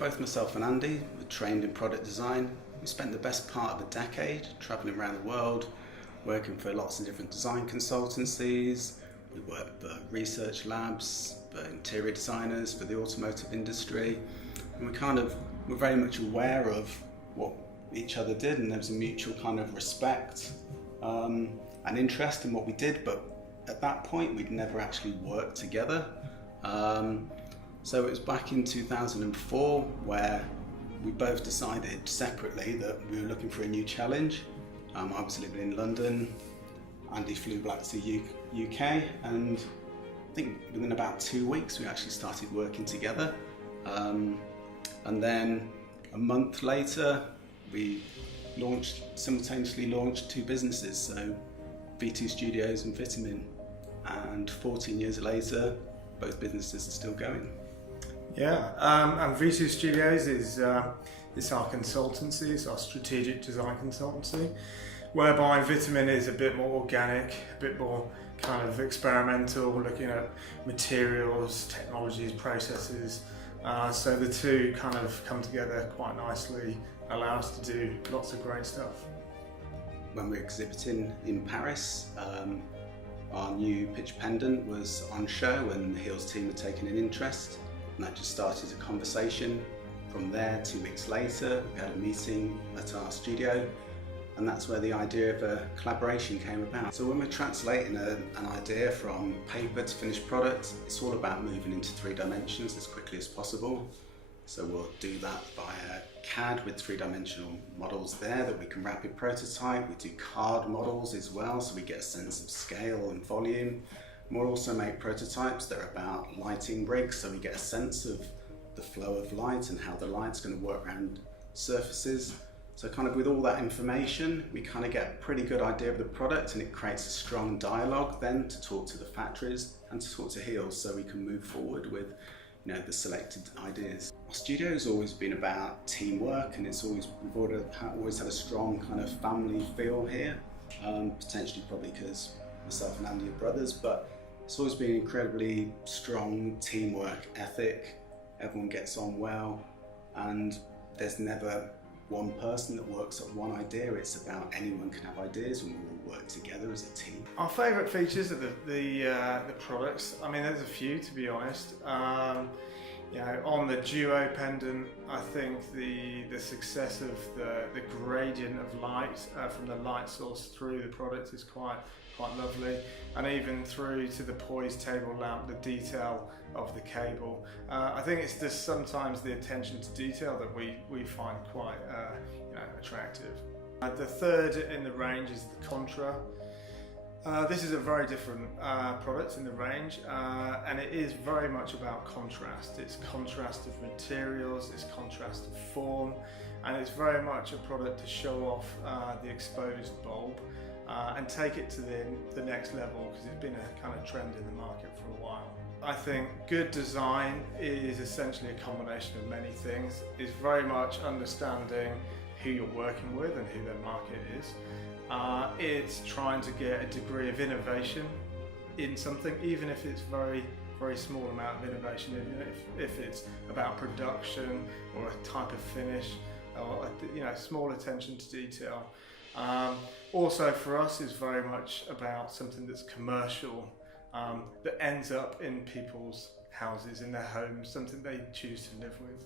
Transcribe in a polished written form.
both myself and Andy were trained in product design. We spent the best part of a decade travelling around the world, working for lots of different design consultancies. We worked for research labs, for interior designers, for the automotive industry. And we're very much aware of what each other did, and there was a mutual kind of respect and interest in what we did, but at that point we'd never actually worked together. So it was back in 2004 where we both decided separately that we were looking for a new challenge. I was living in London, Andy flew back to UK, and I think within about 2 weeks we actually started working together. And then a month later we simultaneously launched two businesses, so V2 Studios and Vitamin, and 14 years later both businesses are still going. Yeah, and V2 Studios is it's our consultancy, it's our strategic design consultancy, whereby Vitamin is a bit more organic, a bit more kind of experimental, looking at materials, technologies, processes. So the two kind of come together quite nicely, allow us to do lots of great stuff. When we were exhibiting in Paris, our new pitch pendant was on show and the Heels team had taken an interest, and that just started a conversation. From there, 2 weeks later, we had a meeting at our studio, and that's where the idea of a collaboration came about. So when we're translating an idea from paper to finished product, it's all about moving into 3 dimensions as quickly as possible. So we'll do that via CAD with 3-dimensional models there that we can rapid prototype. We do card models as well, so we get a sense of scale and volume. And we'll also make prototypes that are about lighting rigs, so we get a sense of the flow of light and how the light's going to work around surfaces. So kind of with all that information, we kind of get a pretty good idea of the product, and it creates a strong dialogue then to talk to the factories and to talk to Heels, so we can move forward with the selected ideas. Our studio has always been about teamwork, and we've always had a strong kind of family feel here. Potentially probably because myself and Andy are brothers, but it's always been incredibly strong teamwork ethic. Everyone gets on well, and there's never one person that works on one idea. It's about anyone can have ideas and we all work together as a team. Our favourite features are the products. I mean, there's a few, to be honest. On the Duo pendant, I think the success of the gradient of light from the light source through the product is quite lovely, and even through to the Poise table lamp, the detail of the cable. I think it's just sometimes the attention to detail that we find quite attractive. The third in the range is the Contra. This is a very different product in the range, and it is very much about contrast. It's contrast of materials, it's contrast of form, and it's very much a product to show off the exposed bulb and take it to the next level, because it's been a kind of trend in the market for a while. I think good design is essentially a combination of many things. It's very much understanding who you're working with and who their market is. It's trying to get a degree of innovation in something, even if it's very small amount of innovation, if it's about production or a type of finish, or small attention to detail. Also for us is very much about something that's commercial, that ends up in people's houses, in their homes, something they choose to live with.